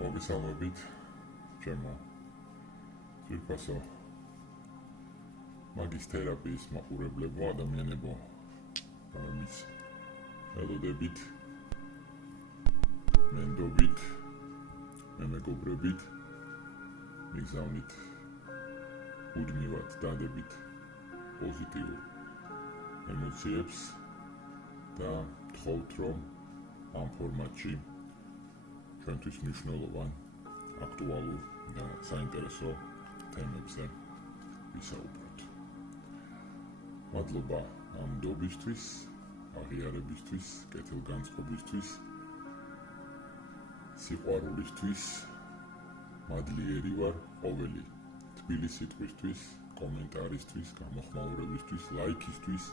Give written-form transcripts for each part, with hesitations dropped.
მოგესალმებით ჩემო ძვირფასო მაგის თერაპიის მაყურებლებო ადამიანებო ამის ელოდებით მენდობით მეგობრებით მიგზავნით უდმივად დადებით პოზიტიურ ემოციებს და თხოვთ რომ ამ ფორმატში ჩვენთვის მნიშვნელოვან, აქტუალურ და საინტერესო თემებზე ვისაუბროთ. მადლობა ამ ნდობისთვის, აღიარებისთვის, კეთილგანწყობისთვის, სიყვარულისთვის, მადლიერი ვარ ყოველი თბილი სიტყვისთვის, კომენტარისთვის, გამოხმაურებისთვის, ლაიქისთვის.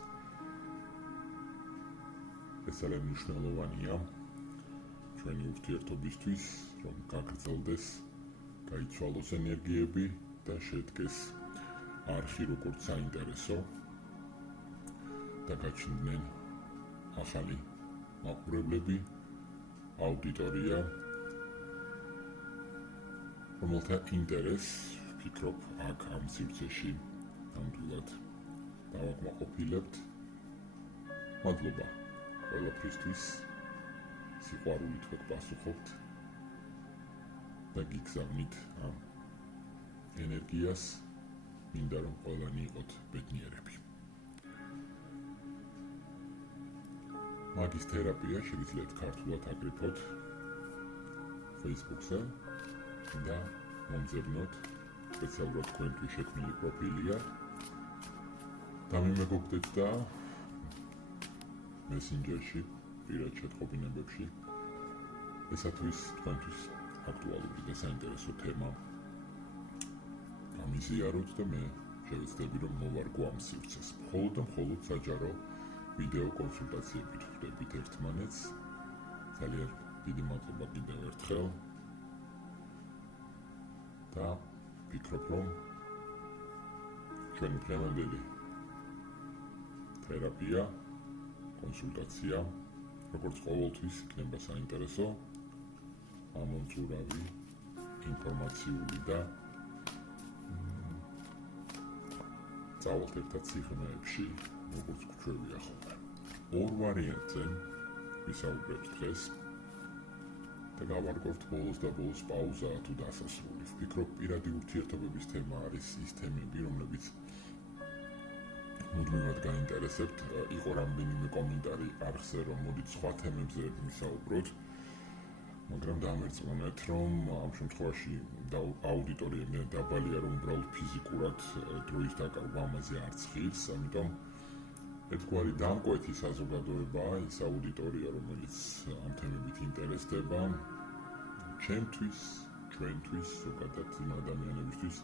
ეს ძალიან მნიშვნელოვანია ჩვენი ურთიერთობისთვის, რომ გაგრძელდეს, გაიცვალოს ენერგიები და შედგეს არხი როგორც საინტერესო და გაჩნდნენ ახალი მაყურებლები, აუდიტორია, რომელთა ინტერესს ვფიქრობ აქ ამ სივრცეში ნამდვილად დავაკმაყოფილებთ. მადლობა ყველაფრისთვის. სიყვარულით ვეპასუხობთ და გიგზავნით ამ ენერგიას, მინდა რომ ყველანი იყოთ ბედნიერები. მაგის თერაპია შეგიძლიათ ქართულად აკრიფოთ Facebook-ზე და მომძებნოთ სპეციალურად თქვენთვის შექმნილი პროფილია და მიმეგობრდეთ და მესენჯერში პირად შეტყობინებებში ესათვის თქვენთვის აქტუალური და საინტერესო თემა გამიზიაროთ და მე შევეცდები რომ მოვარგო ამ სივრცეს. მხოლოდ და მხოლოდ საჯარო ვიდეო კონსულტაციებით ვხვდებით ერთმანეთს. ძალიან დიდი მადლობა კიდევ ერთხელ და ვფიქრობ რომ ჩვენი დღევანდელი თერაპია, კონსულტაცია როგორც ყოველთვის იქნება საინტერესო, ამომწურავი, ინფორმაციული და წავალთ ერთად სიღრმეებში, როგორც გვჩვევია ხოლმე. ორ ვარიანტზე ვისაუბრებთ დღეს და გავარკვევთ ბოლოს და ბოლოს პაუზაა თუ დასასრული. ვფიქრობ პირადი ურთიერთობების თემა არის ის თემები, რომლებიც მუდმივად გაინტერესებთ. იყო რამდენიმე კომენტარი არხზე, რომ მოდით სხვა თემებზე ვისაუბროთ, მაგრამ დამერწმუნეთ, რომ ამ შემთხვევაში აუდიტორია იმდენად დაბალია, რომ უბრალოდ ფიზიკურად დროის დაკარგვა ამაზე არ ცხილს, ამიტომ ერთგვარი დამკვეთი საზოგადოებაა ის აუდიტორია, რომელიც ამ თემებით ინტერესდება, ჩემთვის, ჩვენთვის, ზოგადად იმ ადამიანებისთვის,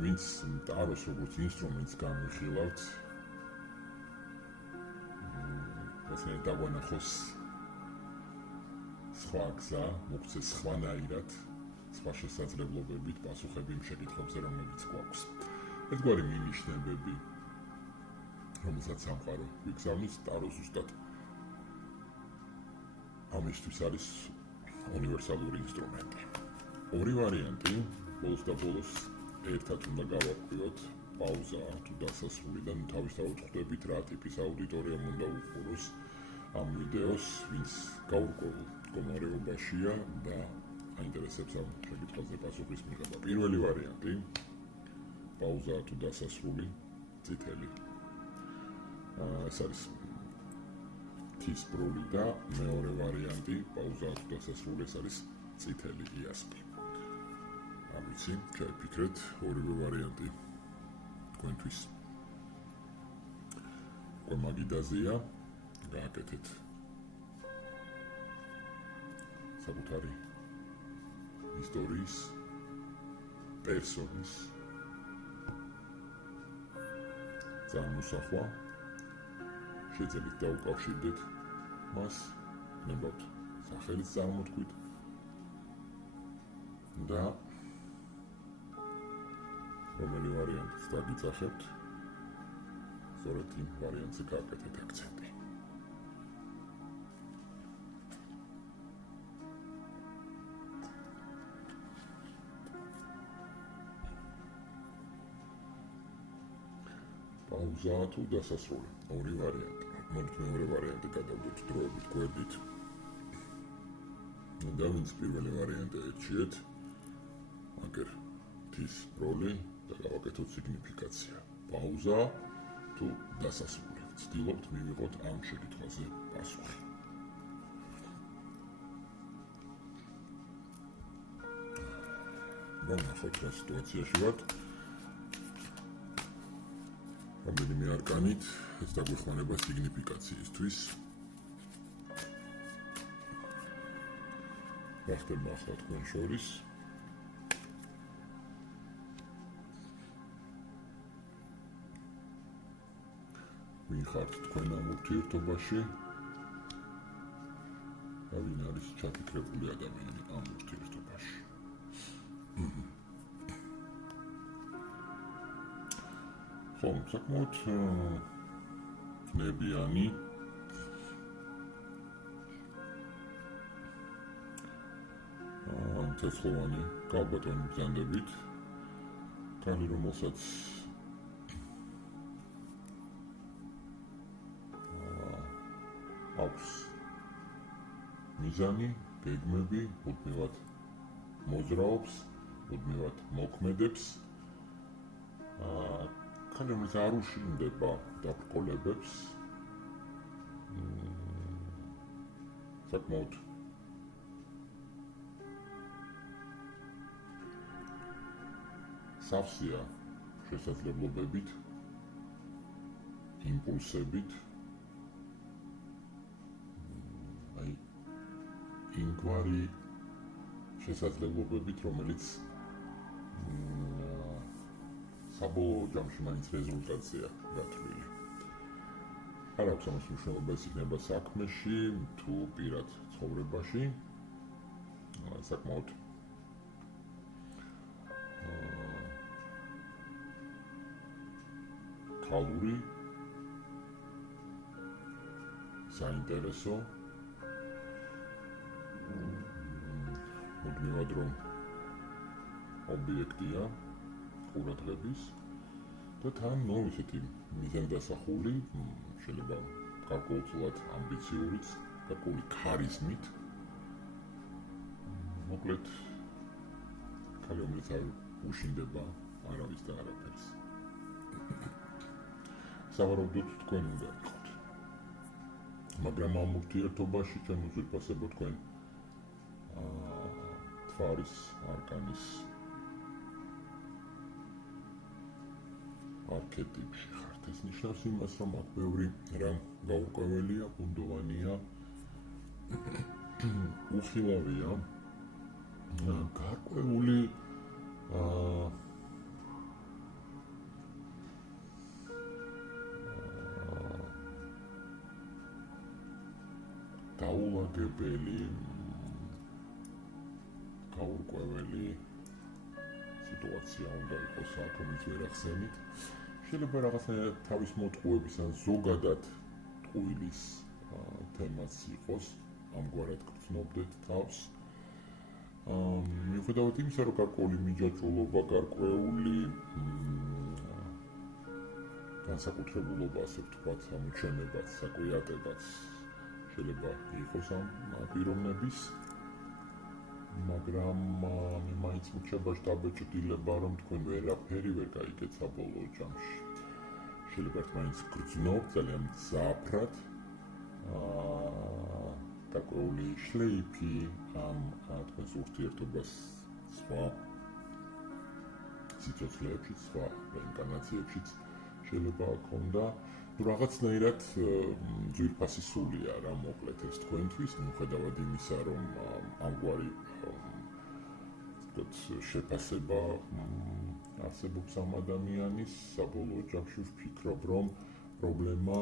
ვინც ტაროს როგორც ინსტრუმენტს განვიხილავთ, რასაც დაგვანახოს სხვა გზა, მოგვცეს სხვანაირად, სხვა შესაძლებლობებით პასუხები იმ შეკითხვებზე, რომლებიც გვაქვს. ერთგვარი მინიშნებები, რომელსაც სამყარო გვიგზავნის, ტარო ზუსტად ამისთვის არის უნივერსალური ინსტრუმენტი. ორი ვარიანტი, ბოლოს და ბოლოს ერთად უნდა გავარკვიოთ, პაუზაა თუ დასასრული და თავისთავად ხვდებით რა ტიპის აუდიტორიამ უნდა უყუროს ამ ვიდეოს, ვინც გაურკვეველ მდგომარეობაშია და აინტერესებს ამ შეკითხვაზე პასუხის მიღება. პირველი ვარიანტი, პაუზაა თუ დასასრული, წითელი. ეს არის თისბრული და მეორე ვარიანტი, პაუზაა თუ დასასრული, ეს არის წითელი იასპი. ვიცი, ჩაიფიქრეთ, ორივე ვარიანტი თქვენთვის უკვე მაგიდაზეა, გააკეთეთ საკუთარი ისტორიის, პერსონის წარმოსახვა, შეძლებთ დაუკავშირდეთ მას, ნებავთ სახელის წარმოთქვით და რომელი ვარიანტიც დაგიწახებთ, სწორედ იმ ვარიანტზე გააკეთეთ აქცენტი. პაუზა თუ დასასრული. ორი ვარიანტი. მოდით მეორე ვარიანტი გადავდოთ დროებით გვერდით. და ვინც პირველი ვარიანტი ერჩიეთ, მაგერ თვის როლი და გავაკეთოთ სიგნიფიკაცია. პაუზა თუ დასასრული. ვცდილობთ მივიღოთ ამ შეკითხვაზე პასუხი. ნახოთ რა სიტუაციაში ვართ. რამდენიმე არკანით ეს დაგვეხმარება სიგნიფიკაციისთვის. რა ხდება ახლა თქვენ შორის? ვინ ხართ თქვენ ამ ურთიერთობაში? და ვინ არის ჩაფიქრებული ადამიანი ამ ურთიერთობაში? ხომ, საკმაოდ ნებიანი ცეცხლოვანი კალბატონი ბრძანდებით, ქალი რომელსაც აქვს მიზანი, გეგმები, მუდმივად მოძრაობს, მუდმივად მოქმედებს. ქალი რომელიც არ უშინდება დაბრკოლებებს, საკმაოდ სავსეა შესაძლებლობებით, იმპულსებით, იმგვარი შესაძლებლობებით, რომელიც საბოლოო ჯამში მაინც რეზულტატზეა გათვლილი. არ აქვს ამას მნიშვნელობა, ეს იქნება საქმეში თუ პირად ცხოვრებაში. საკმაოდ ქალური, საინტერესო, მუდმივად რომ ობიექტია ყურადღების და თან ისეთი მიზანდასახული, შეიძლება გარკვეულწილად ამბიციურიც, გარკვეული ქარიზმით. მოკლედ, ქალი რომელიც არ უშინდება არავის და არაფერს. სავარაუდოდ თქვენ უნდა იყოთ. მაგრამ ამ ურთიერთობაში ჩვენ უზრუნველსებო თქვენ თვარის არკანის არქეტიპში ხართ. ეს ნიშნავს იმას, რომ აქ ბევრი რამ გაურკვეველია, ბუნდოვანია, უხილავია, გარკვეული დაულაგებელი, გაურკვეველი სიტუაცია უნდა იყოს აქ, რომელიც ვერ ახსენით. შეიძლება რაღაცნაირად თავის მოტყუების ან ზოგადად ტყუილის თემაც იყოს, ამგვარად გრძნობდეთ თავს. მიუხედავად იმისა, რომ გარკვეული მიჯაჭვულობა, გარკვეული განსაკუთრებულობა, ასე ვთქვათ, ამოჩენებაც, საკვიატებაც შეიძლება იყოს ამ პიროვნების, მაგრამ მე მაინც მრჩებაში დაბეჭდილება, რომ თქვენ ვერაფერი ვერ გაიგეთ საბოლოო ჯამში. შეიძლება მაინც გრძნობ ძალიან მძაფრად გარკვეული შლეიფი ამ თქვენს ურთიერთობას სხვა სიცოცხლეებში, სხვა რეინკარნაციებშიც შეიძლება ჰქონდა. რაღაცნაირად ძვირფასი სულია რა, მოკლედ ეს თქვენთვის, მიუხედავად იმისა, რომ ამგვარი შეფასება არსებობს ამ ადამიანის, საბოლოო ჯამში ვფიქრობ, რომ პრობლემა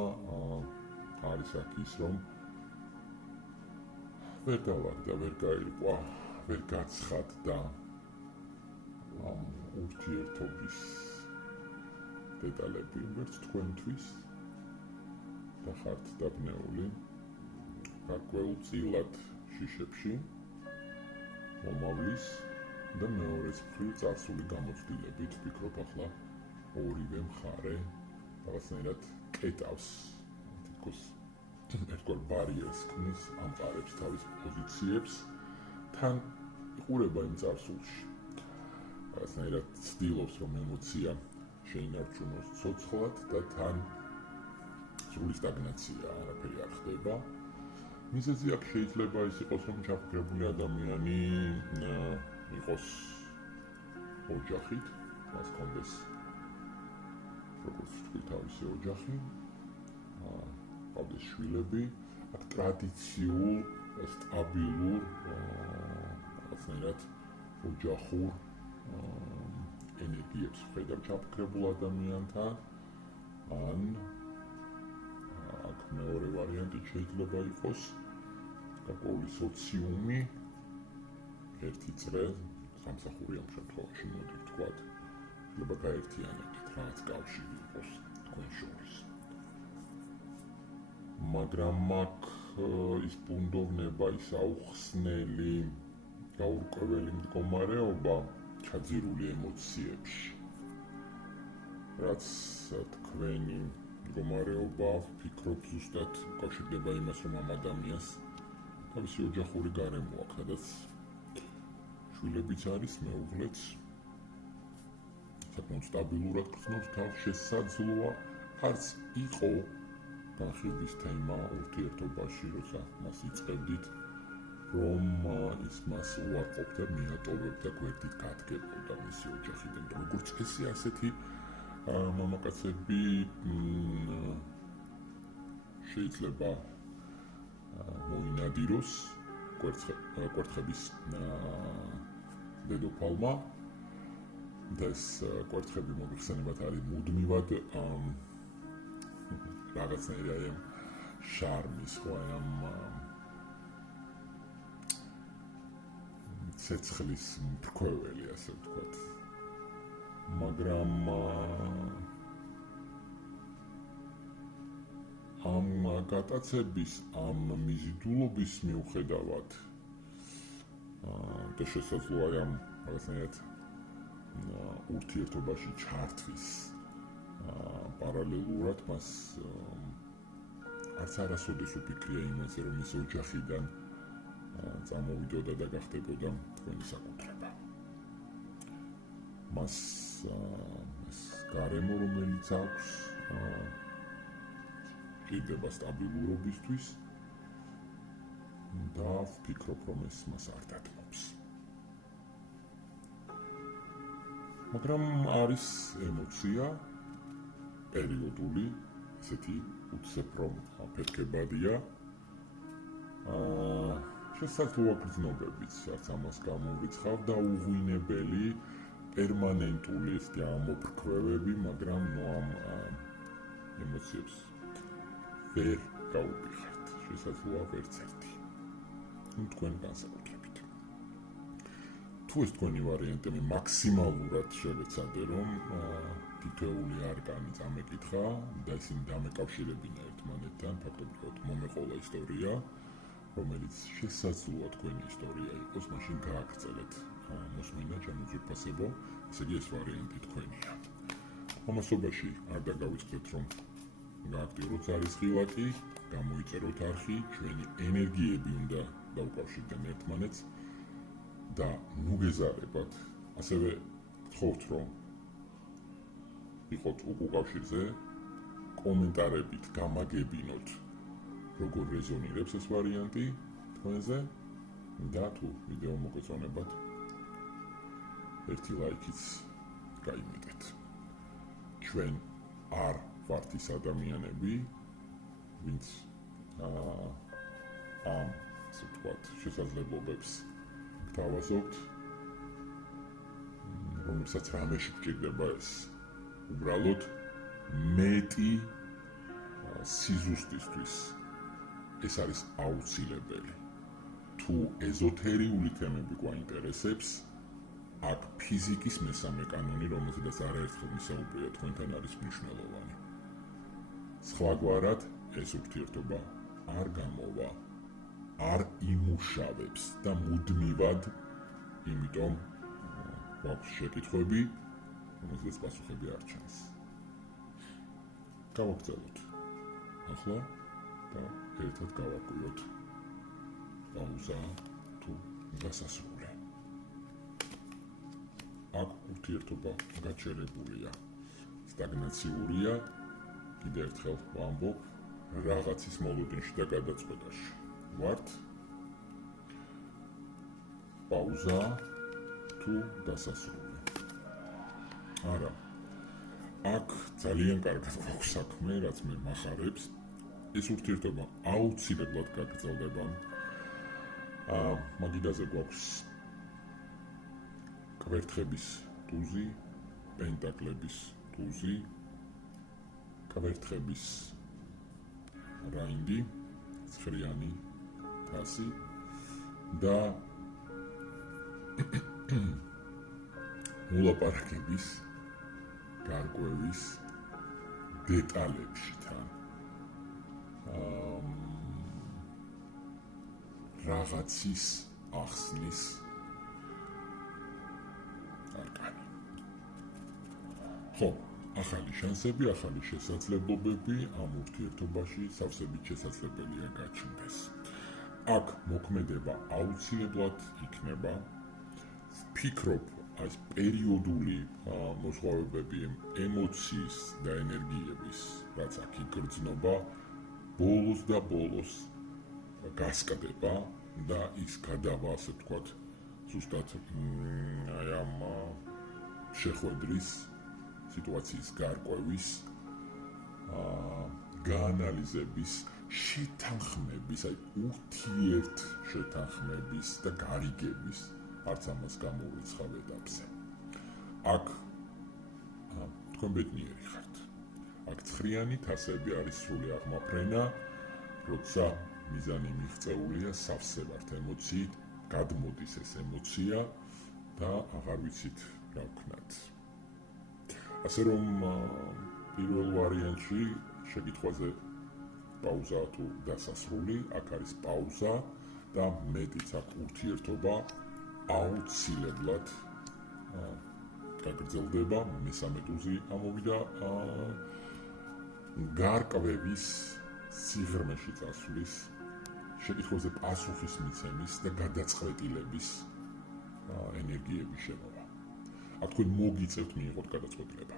არის აქ ის, რომ ვერ გავაგდა, ვერ გაირკვა, ვერ გაცხადდა ამ ურთიერთობის დეტალები, ვერც თქვენთვის და ხართ დაბნეული გარკვეულწილად შიშებში მომავლის და მეორეს მხრივ წარსული გამოცდილებით. ვფიქრობ, ახლა ორივე მხარე რაღაცნაირად კეტავს, თითქოს ერთგვარ ბარიერს ქმნის, ამყარებს თავის პოზიციებს, თან იყურება იმ წარსულში. რაღაცნაირად ცდილობს, რომ ემოცია შეინარჩუნოს ცოცხლად და თან სრული სტაგნაცია, არაფერი არ ხდება. მიზეზი აქ შეიძლება ის იყოს, რომ ჩაფიქრებული ადამიანი იყოს ოჯახით, მას კონდეს როგორც თქვი თავისი ოჯახი, ყავდეს შვილები, აქ ტრადიციულ, სტაბილურ, რაღაცნაირად ოჯახურ ენერგიებს ხედავ ჩაფიქრებულ ადამიანთან, ან აქ მეორე ვარიანტი შეიძლება იყოს გარკვეული სოციუმი, ერთი წრე, სამსახური ამ შემთხვევაში მოდი ვთქვათ, შეიძლება გაერთიანებდეთ, რაღაც კავშირი იყოს თქვენ შორის. მაგრამ აქ ის ბუნდოვნება, ის აუხსნელი, გაურკვეველი მდგომარეობა ჩაძირული ემოციებში, რაც თქვენი მდგომარეობა ვფიქრობ ზუსტად უკავშირდება იმას, რომ ამ ადამიანს თავისი ოჯახური გარემო აქვს, სადაც შვილებიც არის, მეუღლეც საკმაოდ სტაბილურად გრძნობს თავს, შესაძლოა არც იყო განხილვის თემა ურთიერთობაში, როცა მას იწყებდით, რომ ის მას უარყოფდა, მიატოვებდა, გვერდით გადგებოდა მისი ოჯახიდან. როგორც წესი, ასეთი მამაკაცები შეიძლება მოინადიროს კვერთხების დედოფალმა და ეს კვერთხები მოიხსენებათ არის მუდმივად რაღაცნაირი აი ამ შარმის, ხო, აი ამ ცეცხლის მფრქვეველი, ასე ვთქვათ. მაგრამ ამ გატაცების, ამ მიზიდულობის მიუხედავად და შესაძლოა ამ რაღაცნაირად ურთიერთობაში ჩართვის პარალელურად მას არც არასოდეს უფიქრია იმაზე, რომ ის ოჯახიდან წამოვიდოდა და გახდებოდა თქვენი საკუთრება. მას ეს გარემო, რომელიც აქვს, ჭირდება სტაბილურობისთვის და ვფიქრობ, რომ ეს მას არ დათმობს. მაგრამ არის ემოცია, პერიოდული, ესეთი უცებ რომ ფეთქებადია, შესაძლოა გრძნობებიც, რაც ამას გამოვრიცხავ და უღვინებელი, პერმანენტული ესეთი ამოფრქვევები, მაგრამ ამ ემოციებს ვერ გაუპიხართ, შესაძლოა ვერც ერთი. თქვენ განსაკუთრებით. თუ ეს თქვენი ვარიანტები მაქსიმალურად შევეცადე, რომ თითოეული არკანი წამეკითხა და ისინი დამეკავშირებინა ერთმანეთთან, ფაქტობრივად მომეყოლა ისტორია, რომელიც შესაძლოა თქვენი ისტორია იყოს, მაშინ გააგრძელეთ მოსმენა ჩამოძვირფასებო, ესე იგი ეს ვარიანტი თქვენია. ამასობაში არ დაგავიწყდეთ, რომ გააქტიუროთ ზარისხილაკი, გამოიწეროთ არხი, ჩვენი ენერგიები უნდა დაუკავშირდნენ ერთმანეთს და ნუგეზარებად, ასევე გთხოვთ, რომ იყოთ უკავშირზე, კომენტარებით გამაგებინოთ, როგორ რეზონირებს ეს ვარიანტი თქვენზე და თუ ვიდეო მოგეწონებათ, ერთი ლაიქიც გაიმეტეთ. ჩვენ არ ვართ ის ადამიანები, ვინც ამ ასე ვთქვათ, შესაძლებლობებს გთავაზობთ, რომელსაც რამეში გჭირდება ეს უბრალოდ მეტი სიზუსტისთვის. ეს არის აუცილებელი. თუ ეზოთერიული თემები გვაინტერესებს, აქ ფიზიკის მესამე კანონი, რომელზედაც არაერთხელ მისაუბრია, თქვენთან არის მნიშვნელოვანი. სხვაგვარად ეს ურთიერთობა არ გამოვა, არ იმუშავებს და მუდმივად, იმიტომ გვაქვს შეკითხვები, რომელზედაც პასუხები არ ჩანს. გავაგრძელოთ ახლა და ერთად გავაკვიროთ პაუზა თუ დასასრული. აქ ურთიერთობა გაჩერებულია, სტაგნაციურია, კიდევ ერთხელ ვამბობ, რაღაცის მოლოდინში და გადაწყვეტაში ვართ. პაუზა თუ დასასრული. არა. აქ ძალიან კარგად გვაქვს საქმე, რაც მე მახარებს. ეს ურთიერთობა აუცილებლად გაგრძელდება. მაგიდაზე გვაქვს კვერთხების ტუზი, პენტაკლების ტუზი, კვერთხების რაინდი, ცხრიანი თასი და მოლაპარაკების გარკვევის დეტალებში თან რაღაცის ახსნის არკანი. ხო, ახალი შანსები, ახალი შესაძლებლობები ამ ურთიერთობაში სავსებით შესაძლებელია გაჩნდეს. აქ მოქმედება აუცილებლად იქნება. ვფიქრობ, ეს პერიოდული მოსხვავებები ემოციის და ენერგიების, რაც აქ იგრძნობა, ბოლოს და ბოლოს გასკდება და ის გადავა, ასე ვთქვათ, ზუსტად აი ამ შეხვედრის სიტუაციის გარკვევის გაანალიზების, შეთანხმების, აი ურთიერთ შეთანხმების და გარიგების არც ამას გამოვიცხავ ეტაპზე. აქ თქვენ ბედნიერი ხართ. აქ ცხრიანი თასები არის სრული აღმაფრენა, როცა მიზანი მიღწეულია, სავსე ვართ ემოციით, გადმოდის ეს ემოცია და აღარ ვიცით რა ვქნათ. ასე რომ პირველ ვარიანტში შეკითხვაზე პაუზა თუ დასასრული, აქ არის პაუზა და მეტიც აქ ურთიერთობა აუცილებლად გაგრძელდება. მესამე ტუზი ამოვიდა გარკვევის სიღრმეში წასვლის, შეკითხვაზე პასუხის მიცემის და გადაწყვეტილების ენერგიების შემოვა. აქ თქვენ მოგიწევთ მიიღოთ გადაწყვეტილება.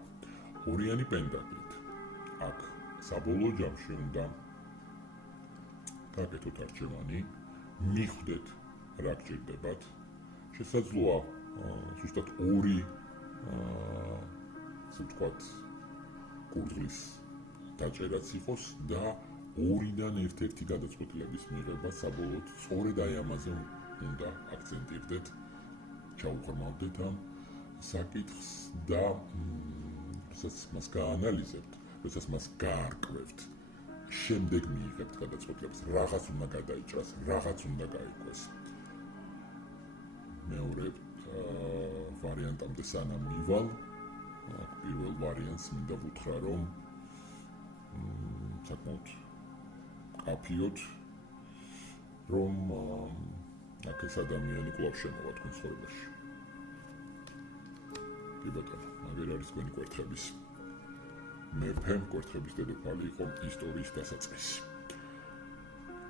ორიანი პენტაკლით. აქ საბოლოო ჯამში უნდა გაკეთოთ არჩევანი, მიხვდეთ რა გჭირდებათ. შესაძლოა ზუსტად ორი ასე ვთქვათ კურდღლის დაჭერაც იყოს და ორიდან ერთ-ერთი გადაწყვეტილების მიღება საბოლოოდ სწორედ აი ამაზე უნდა აქცენტირდეთ, ჩაუღრმავდეთ ამ საკითხს და როდესაც მას გაანალიზებთ, როდესაც მას გაარკვევთ, შემდეგ მიიღებთ გადაწყვეტილებას, რაღაც უნდა გადაიჭრას, რაღაც უნდა გაიყვეს. მეორე ვარიანტამდე სანამ მივალ, პირველ ვარიანტს მინდა ვუთხრა, რომ საკმაოდ კაფიოთ, რომ აქ ეს ადამიანი კვლავ შემოვა თქვენ ცხოვრებაში. კი ბატონო, მაგერ არის თქვენი კვერთხების მეფე, კვერთხების დედოფალი იყო ისტორიის დასაწყისი.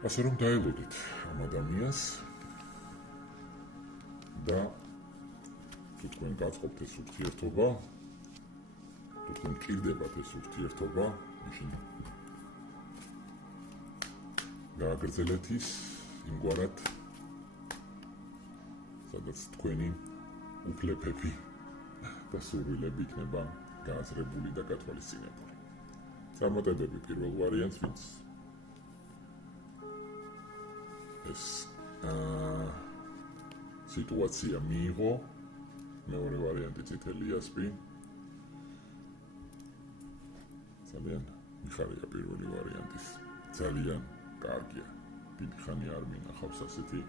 ასე რომ დაელოდეთ ამ ადამიანს და თუ თქვენ გაწყობთ ეს ურთიერთობა, თუ თქვენ გჭირდებათ ეს ურთიერთობა, მაშინ გააგრძელეთ ის იმგვარად, სადაც თქვენი უფლებები და სურვილები იქნება გააზრებული და გათვალისწინებული. წარმატებები პირველ ვარიანტს, ვინც ეს სიტუაცია მიიღო, მეორე ვარიანტი წითელი იასპი. ძალიან მიხარია პირველი ვარიანტის. ძალიან კარგია. დიდი ხანი არ მინახავს ასეთი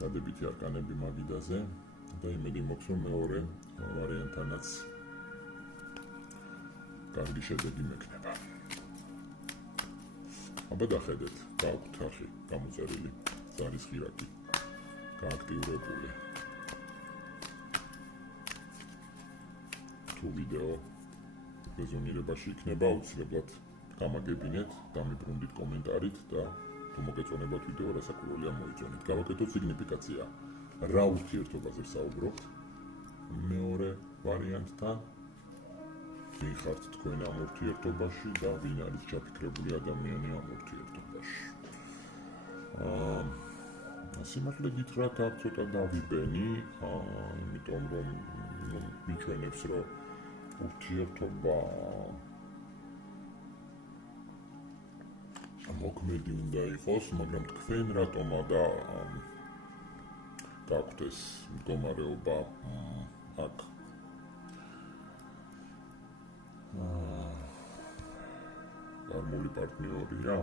დადებითი არკანები მაგიდაზე და იმედი მაქვს, რომ მეორე ვარიანტთანაც კარგი შედეგი მექნება. აბა დახედეთ, გაქვთ არხი გამოწერილი, ზარის ღირაკი გააქტიურებული. თუ ვიდეო რეზონირებაში იქნება, აუცილებლად გამაგებინეთ, დამიბრუნდით კომენტარით და თუ მოგეწონებათ ვიდეო, რასაკვირველია მოიწონეთ. გავაკეთოთ სიგნიფიკაცია. რა ურთიერთობაზე საუბრობთ? მეორე ვარიანტთან ვინ ხართ თქვენ ამ ურთიერთობაში და ვინ არის ჩაფიქრებული ადამიანი ამ ურთიერთობაში. სიმართლე გითხრათ, აქ ცოტა დავიბენი, იმიტომ რომ მიჩვენებს, რომ ურთიერთობა მოქმედი უნდა იყოს, მაგრამ თქვენ რატომ გაქვთ ეს მდგომარეობა აქ? გარმული პარტნიორია?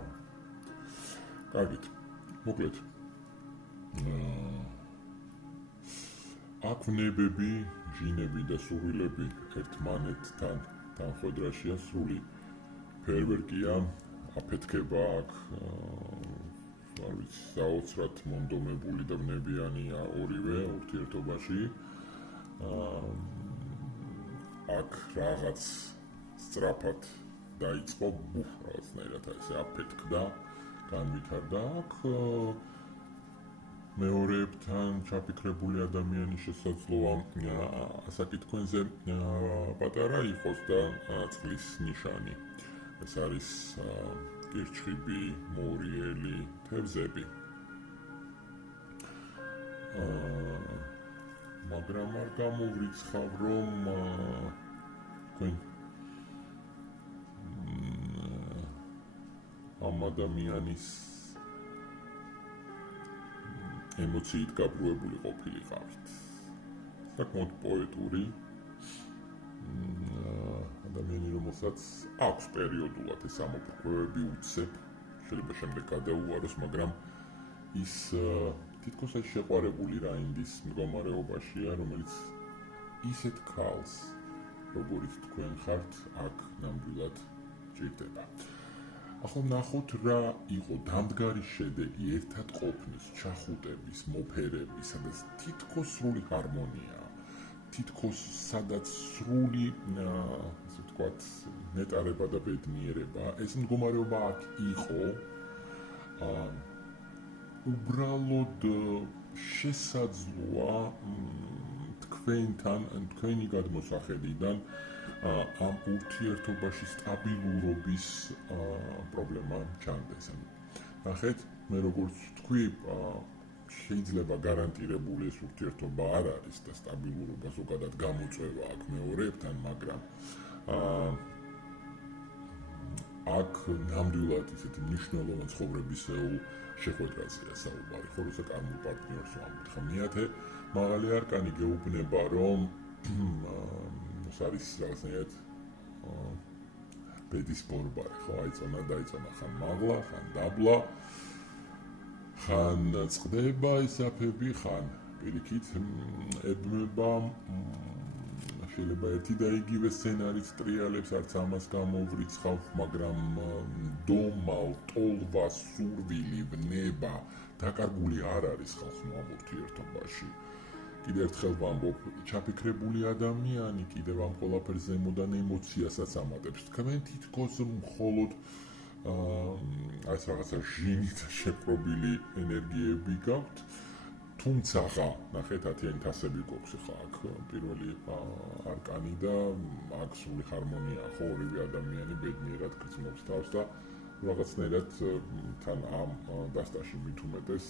კარგით, მოკლედ. აქ ვნებები, ჟინები და სურვილები ერთმანეთთან თანხვედრაშია, სრული ფერვერკია, აფეთქება აქ, არ ვიცი, საოცრად მონდომებული და ვნებიანია ორივე ურთიერთობაში. აქ რაღაც სწრაფად დაიწყო, რაღაცნაირად ესე აფეთქდა, განვითარდა. აქ მეორეებთან ჩაფიქრებული ადამიანის შესაძლოა საკითხვენზე პატარა იყოს და წყლის ნიშანი. ეს არის კირჩხიბი, მორიელი, თევზები. მაგრამ არ გამოვრიცხავ, რომ თქვენ ამ ადამიანის ემოციით გაბრუებული ყოფილიყავით. საკმაოდ პოეტური ადამიანი, რომელსაც აქვს პერიოდულად ეს ამოფრქვევები უცებ, შეიძლება შემდეგ გადაუაროს, მაგრამ ის თითქოს ეს შეყვარებული რაინდის მდგომარეობაშია, რომელიც ისეთ ქალს, როგორიც თქვენ ხართ, აქ ნამდვილად ჭირდება. ახლა ნახოთ რა იყო დამდგარი შედეგი ერთად ყოფნის, ჩახუტების, მოფერების, სადაც თითქოს სრული ჰარმონია, თითქოს სადაც სრული, ასე ვთქვათ, ნეტარება და ბედნიერება. ეს მდგომარეობა აქ იყო. უბრალოდ შესაძლოა თქვენთან, თქვენი გადმოსახედიდან ამ ურთიერთობაში სტაბილურობის პრობლემა ჩანდეს. ნახეთ, მე როგორც ვთქვი, შეიძლება გარანტირებული ეს ურთიერთობა არ არის და სტაბილურობა ზოგადად გამოწვევა აქ მეორეებთან, მაგრამ აქ ნამდვილად ისეთი მნიშვნელოვანი ცხოვრებისეულ შეხვედრაზეა საუბარი, ხო, როცა კარმულ პარტნიორს ვამბობთ. მეათე მაღალი არკანი გეუბნება, რომ ეს არის რაღაცნაირად ბედის ბორბალი, ხო, აიწონა, დაიწონა, ხან მაღლა, ხან დაბლა, ხან წყდება ისაფები, ხან პირიქით ებმება, შეიძლება ერთი და იგივე სცენარიც ტრიალებს, არც ამას გამოვრიცხავ, მაგრამ დომა, ტოლვა, სურვილი, ვნება, დაკარგული არ არის ხალხმა ამ ურთიერთობაში. კიდევ ერთხელ ვამბობ, ჩაფიქრებული ადამიანი კიდევ ამ ყველაფერს ზემოდან ემოციასაც ამატებს. თქვენ თითქოს მხოლოდ ეს რაღაცა ჟინით შეპყრობილი ენერგიები გაქვთ, თუმცა ნახეთ, 10-იანი თასები გვაქვს ხა აქ პირველი არკანი და აქ სრული ჰარმონია, ხო, ორივე ადამიანი ბედნიერად გრძნობს თავს და რაღაცნაირად თან ამ დასტაში მით უმეტეს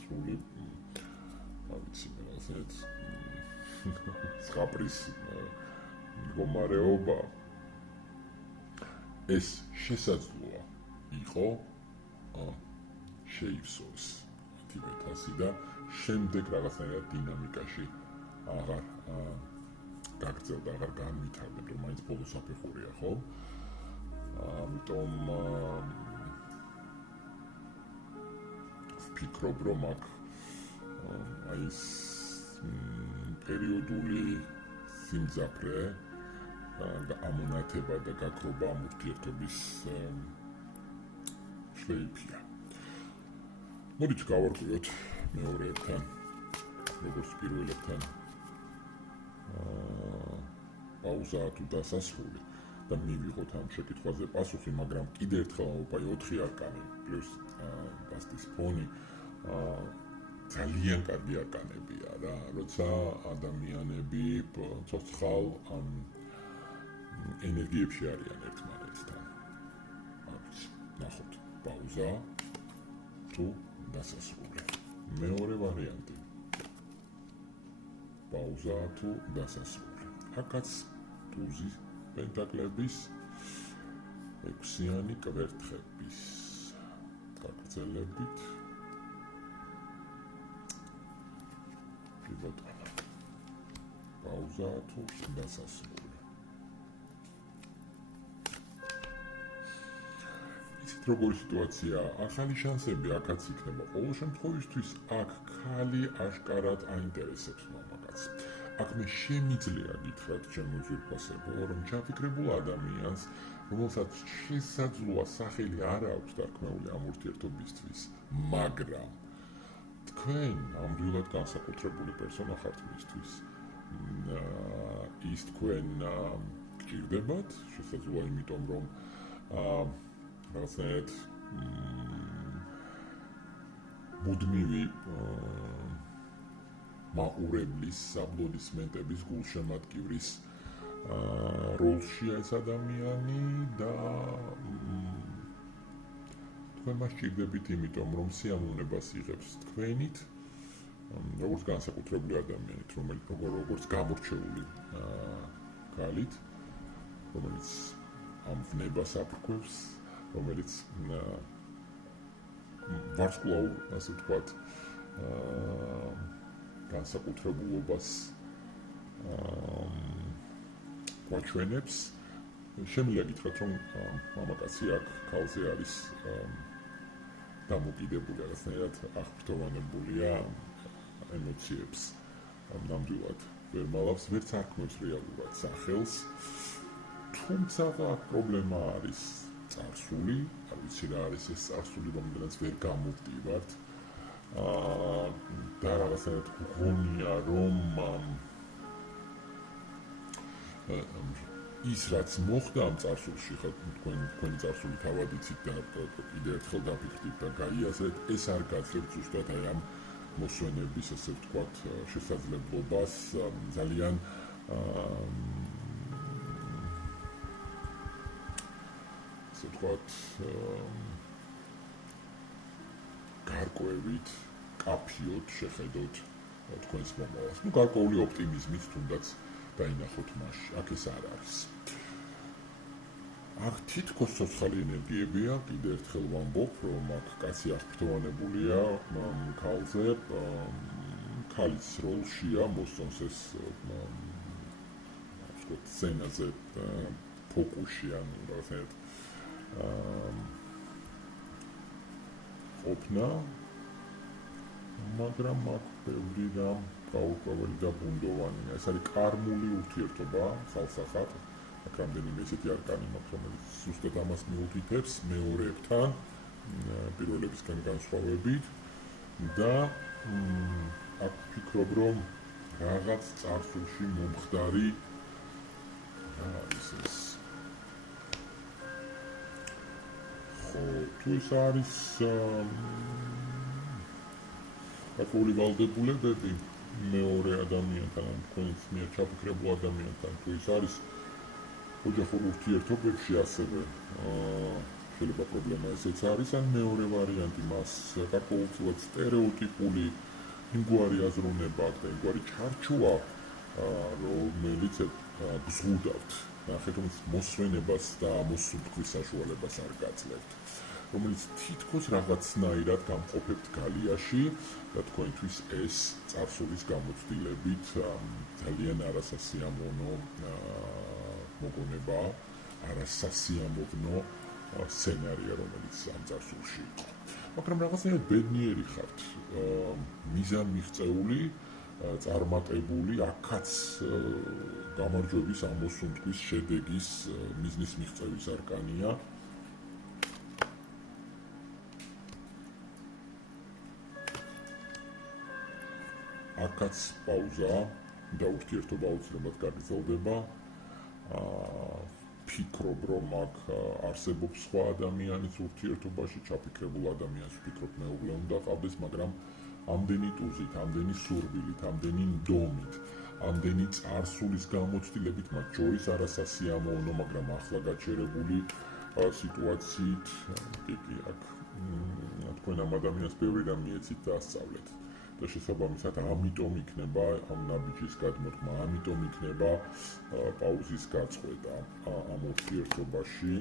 სრული ვიცი, რაღაცნაირად ზღაპრის მდგომარეობა. ეს შესაძლოა იყო შეივსოს 10 თასი და შემდეგ რაღაცნაირად დინამიკაში აღარ გაგრძელდა, აღარ განვითარდა, რომ მაინც ბოლოს აფეხურია, ხო? ამიტომ ვფიქრობ, რომ აქ აი ეს პერიოდული სიმძაფრე და ამონათება და გაქრობა ამ ურთიერთობის შლეიფია. მოდით გავარკვიოთ მეორეებთან, როგორც პირველებთან პაუზა თუ დასასრული. და მივიღოთ ამ შეკითხვაზე პასუხი, მაგრამ კიდევ ერთხელ ამბობ, 4 არკანი პლუს პასტის ფონი ძალიან კარგი არკანებია რა, როცა ადამიანები ცოცხალ ენერგიებში არიან ერთმანეთთან. ნახოთ, პაუზა თუ დასასრული. მეორე ვარიანტი. პაუზა თუ დასასრული. აქაც ტუზი პენტაკლების 6-იანი კვერთხების გაგრძელებით. ბატონო. პაუზა თუ დასასრული. როგორი სიტუაცია, ახალი შანსები აქაც იქნება. ყოველ შემთხვევისთვის აქ ქალი აშკარად აინტერესებს მამაკაცს. აქ მე შემიძლია გითხრათ ჩემო ძვირფასებო, რომ ჩაფიქრებულ ადამიანს, რომელსაც შესაძლოა სახელი არ აქვს დარქმეული ამ ურთიერთობისთვის, მაგრამ თქვენ ნამდვილად განსაკუთრებული პერსონა ხართ მისთვის. ის თქვენ გჭირდებათ, შესაძლოა იმიტომ, რომ რაღაცნაირად მუდმივი მაყურებლის, აპლოდისმენტების, გულშემატკივრის როლშია ეს ადამიანი და თქვენ მას სჭირდებით იმიტომ, რომ სიამოვნებას იღებს თქვენით, როგორც განსაკუთრებული ადამიანით, როგორც გამორჩეული ქალით, რომელიც ამ ვნებას აფრქვევს, რომელიც ვარსკვლავურ, ასე ვთქვათ, განსაკუთრებულობას გვაჩვენებს. შემიძლია გითხრათ, რომ მამაკაცი აქ ქალზე არის დამოკიდებული, რაღაცნაირად აღფრთოვანებულია ემოციებს. ნამდვილად ვერ მალავს, ვერც არქმევს რეალურად სახელს. თუმცა აქ პრობლემა არის წარსული, არ ვიცი რა არის ეს წარსული, რომელსაც ვერ გამოვდივართ. და რაღაცნაირად გგონია, რომ ის რაც მოხდა ამ წარსულში, ხო თქვენი წარსული თავად იცით და კიდევ ერთხელ დაფიქრდით და გაიაზრეთ, ეს არ გაძლევთ ზუსტად აი ამ მოსვენების, ასე ვთქვათ, შესაძლებლობას ძალიან ასე ვთქვათ, გარკვევით, კაფიოდ შეხედოთ თქვენს მომავალს. გარკვეული ოპტიმიზმით თუნდაც დაინახოთ მასში. აქ ეს არ არის. აქ თითქოს ცოცხალი ენერგიებია, კიდევ ერთხელ ვამბობ, რომ აქ კაცი აღფრთოვანებულია ქალზე, ქალის როლშია, მოსწონს ეს სცენაზე ფოკუსში, ანუ რაღაცნაირად ყოფნა, მაგრამ აქ ბევრი რამ გაურკვეველი და ბუნდოვანია. ეს არის კარმული ურთიერთობა ხალხსახად. აქ რამდენიმე ესეთი არკანი მაქვს, რომელიც ზუსტად ამას მიუთითებს მეორეებთან, პირველებისგან განსხვავებით და აქ ვფიქრობ, რომ რაღაც წარსულში მომხდარი რა არის ეს. ხო, თუ ეს არის გარკვეული ვალდებულებები მეორე ადამიანთან, თქვენს მიერ ჩაფიქრებულ ადამიანთან, თუ ის არის ოჯახურ ურთიერთობებში ასევე შეიძლება პრობლემა ესეც არის, ან მეორე ვარიანტი მას გარკვეულწილად სტერეოტიპული იმგვარი აზროვნება აქვს და იმგვარი ჩარჩოა, რომელიც გზღუდავთ, ნახეთ, რომ მოსვენებას და მოსუნთქვის საშუალებას არ გაძლევთ, რომელიც თითქოს რაღაცნაირად გამყოფებთ გალიაში და თქვენთვის ეს წარსულის გამოცდილებით ძალიან არასასიამოვნო მოგონება, არასასიამოვნო სცენარია, რომელიც ამ წარსულში იყო. მაგრამ რაღაცნაირად ბედნიერი ხართ, მიზანმიღწეული, წარმატებული, აქაც გამარჯვების, ამოსუნთქვის, შედეგის, მიზნის მიღწევის არკანია. აქაც პაუზა და ურთიერთობა აუცილებლად გაგრძელდება. ვფიქრობ, რომ აქ არსებობს სხვა ადამიანის ურთიერთობაში, ჩაფიქრებულ ადამიანს ვფიქრობ, მეუღლე უნდა ყავდეს, მაგრამ ამდენი ტუზით, ამდენი სურვილით, ამდენი ნდომით, ამდენი წარსულის გამოცდილებით, მათ შორის არასასიამოვნო, მაგრამ ახლა გაჩერებული სიტუაციით, კი, აქ თქვენ ამ ადამიანს ბევრი რამ მიეცით და ასწავლეთ. და შესაბამისად, ამიტომ იქნება ამ ნაბიჯის გადმოდგმა, ამიტომ იქნება პაუზის გაწყვეტა ამ ურთიერთობაში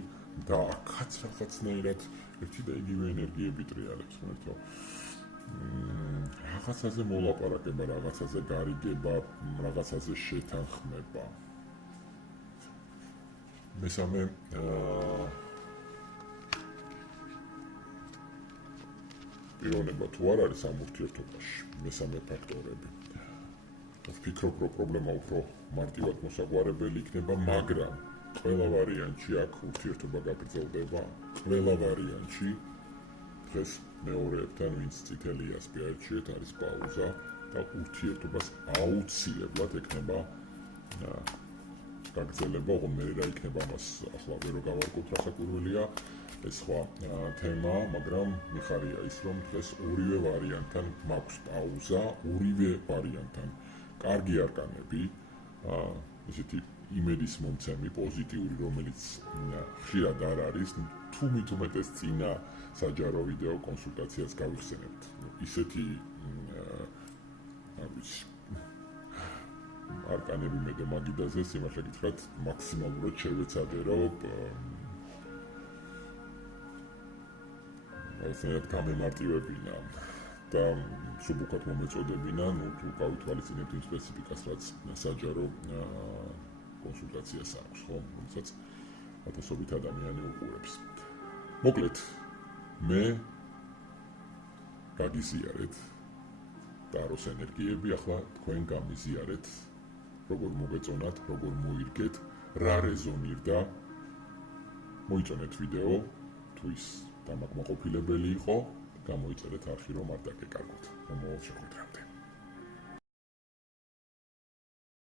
და აქაც რაღაცნაირად ერთი და იგივე ენერგიები ტრიალებს, ხომ? რაღაცაზე მოლაპარაკება, რაღაცაზე გარიგება, რაღაცაზე შეთანხმება. მესამე პიროვნება თუ არ არის ამ ურთიერთობაში, მესამე ფაქტორები. ვფიქრობ, რომ პრობლემა უფრო მარტივად მოსაგვარებელი იქნება, მაგრამ ყველა ვარიანტში აქ ურთიერთობა გაგრძელდება, ყველა ვარიანტში დღეს მეორეებთან, ვინც წითელი ასპი აერჩიეთ, არის პაუზა და ურთიერთობას აუცილებლად ექნება გაგრძელება, ოღონდ მე რა იქნება მას ახლა ვერ გავარკვევთ რა საკვირველია, ეს სხვა თემა, მაგრამ მიხარია ის, რომ დღეს ორივე ვარიანტთან მაქვს პაუზა, ორივე ვარიანტთან კარგი არკანები, ისეთი იმედის მომცემი, პოზიტიური, რომელიც ხშირად არ არის, თუ მით უმეტეს წინა საჯარო ვიდეო კონსულტაციას გავიხსენებთ. ისეთი არ ვიცი არკანები მე და მაგიდაზე, სიმართლე გითხრათ, მაქსიმალურად შევეცადე, რომ რაღაცნაირად გამემარტივებინა და სუბუქად მომეწოდებინა, თუ გავითვალისწინებთ იმ სპეციფიკას, რაც საჯარო კონსულტაციას აქვს, ხო? რომელსაც ათასობით ადამიანი უყურებს. მოკლედ, მე გაგიზიარეთ ტაროს ენერგიები, ახლა თქვენ გამიზიარეთ, როგორ მოგეწონათ, როგორ მოირგეთ, რა რეზონირდა, მოიწონეთ ვიდეო, თუ ის დამაკმაყოფილებელი იყო, გამოიწერეთ არხი, რომ არ დაგეკარგოთ. მომავალ შეხვედრამდე.